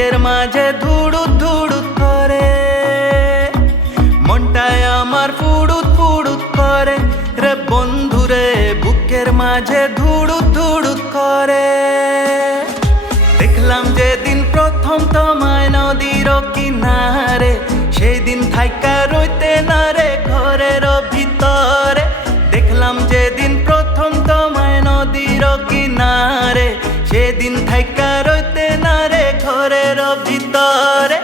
বুকের মাঝে ধুড়ুত ধুড়ুত করে, মনটায় আমার ফুড়ুত ফুড়ুত করে রে বন্ধুরে, বুকের মাঝে ধুড়ুত ধুড়ুত করে। দেখলাম যেদিন প্রথম তোমায় নদীর কিনারে, সেই দিন থাইকা রইতে না রে ঘরের ভিতরে। দেখলাম যেদিন প্রথম তোমায় নদীর কিনারে, সেদিন থাইকা রইতে না রে ঘরের ভিতরে।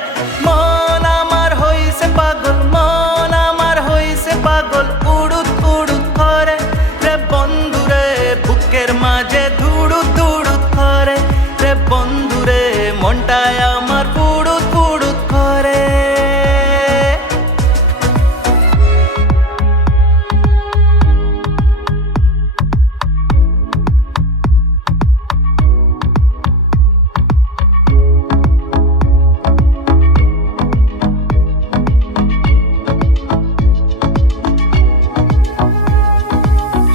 মন আমার হইছে পাগল, মন আমার হইছে পাগল, উড়ুত উড়ুত করে রে বন্ধুরে, বুকের মাঝে ধুড়ুত ধুড়ুত করে রে বন্ধুরে, মনটায় আমার ফুড়ুত ফুড়ুত করে।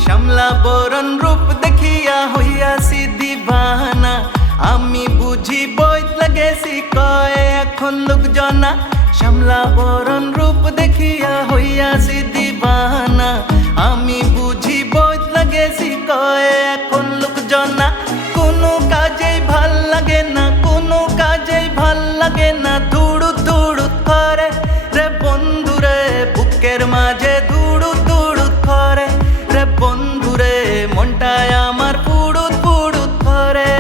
শ্যামলা বরণ রূপ দেখিয়া হইয়াছি দিবানা, আমি বুঝি বইতলা গেছি কয় এখন লোকজনা। শ্যামলা বরণ রূপ দেখিয়া হইয়াছি দিবানা, আমি বুঝি বইতলা গেছি কয় এখন লোকজনা। কোনো কাজেই ভাল লাগে না, কোনো কাজেই ভাল লাগে না, ধুড়ুত ধুড়ুত করে রে বন্ধুরে, বুকের মাঝে ধুড়ুত ধুড়ুত করে রে বন্ধুরে, মনটায় আমার ফুড়ুত ফুড়ুত করে।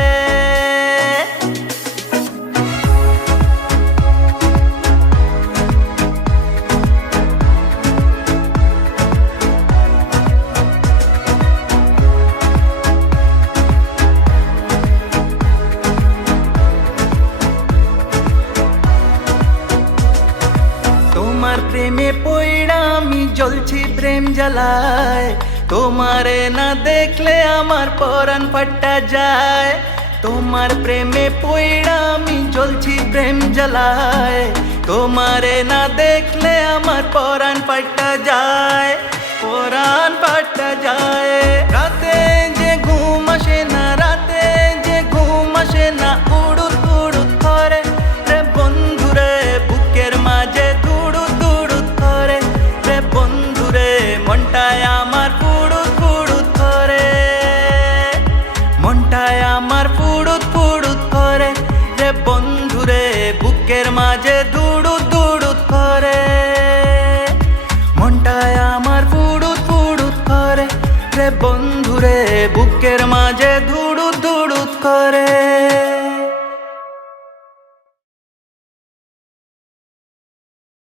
তোমার প্রেমে পইড়া আমি জ্বলছি প্রেম জ্বালায়, তোমারে না দেখলে আমার পরাণ ফাটা যায়। তোমার প্রেমে পইড়া আমি জ্বলছি প্রেম জ্বালায়, তোমারে না দেখলে আমার পরাণ ফাটা যায়, পরাণ ফাটা যায়। রাতে যে ঘুম আসে না, রাতে যে ঘুম আসে না, উড়ুত উড়ুত করে রে বন্ধুরে, বুকের মাঝে ধুড়ুত ধুড়ুত করে রে বন্ধুরে, মনটায় আমার ফুড়ুত ফুড়ুত করে, মনটায় আমার ফুড়ুত ফুড়ুত করে রে বন্ধুরে, বুকের মাঝে ধুড়ুত ধুড়ুত করে, মনটায় আমার ফুড়ুত ফুড়ুত করে রে বন্ধুরে, বুকের মাঝে ধুড়ুত ধুড়ুত করে।